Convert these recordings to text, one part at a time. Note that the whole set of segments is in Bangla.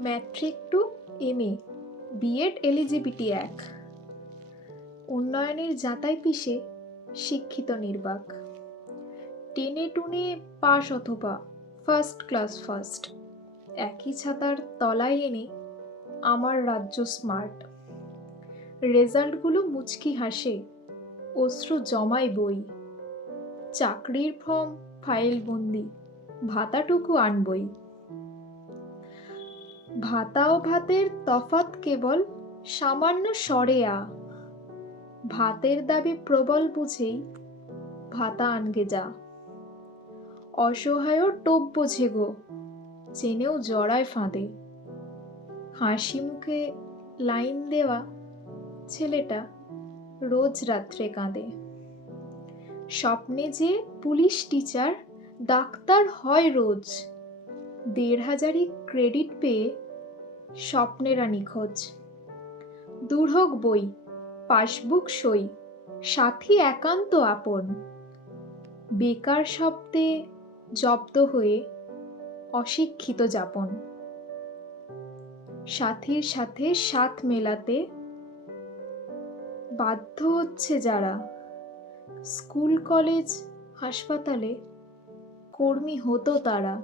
Matric to MA BEd eligibility এক উন্নয়নের যাতাই পিষে শিক্ষিত নির্বাক টেনে টুনে পাস অথবা ফার্স্ট ক্লাস ফার্স্ট একই ছাতার তলায় এনে আমার রাজ্য স্মার্ট রেজাল্টগুলো মুচকি হাসে অশ্রু জমাই বই চাকরির ফর্ম ফাইল বন্দি ভাতাটুকু আনবই ভাতা ও ভাতের তফাৎ কেবল সামান্য স্বরে ভাতের দাবি প্রবল বুঝেই ভাতা আনগে যা অসহায় টোপ বোঝে গো চেনেও জড়ায় ফাঁদে হাসি মুখে লাইন দেওয়া ছেলেটা রোজ রাত্রে কাঁদে স্বপ্নে যে পুলিশ টিচার ডাক্তার হয় রোজ ১,৫০০ ক্রেডিট পেয়ে স্বপ্নেরা নিখোঁজ দূর হোক বই পাসবুক সই সাথী একান্ত আপন বেকার শব্দে জব্দ হয়ে অশিক্ষিত যাপন সাথীর সাথে সাথ মেলাতে বাধ্য হচ্ছে যারা স্কুল কলেজ হাসপাতালে কর্মী হতো তারা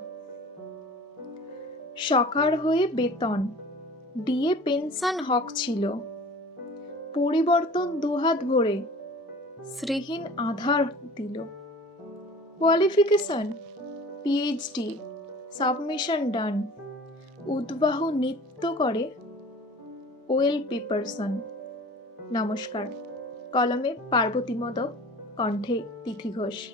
সকার হয়ে বেতন ডিএ পেনশন হক ছিল পরিবর্তন দুহাত ভরে শ্রীহীন আধার দিল কোয়ালিফিকেশন পিএইচডি সাবমিশন ডান উদ্বাহ নৃত্য করে ওএলপি পারসন নমস্কার কলমে পার্বতী মোদক কণ্ঠে তিথি ঘোষ।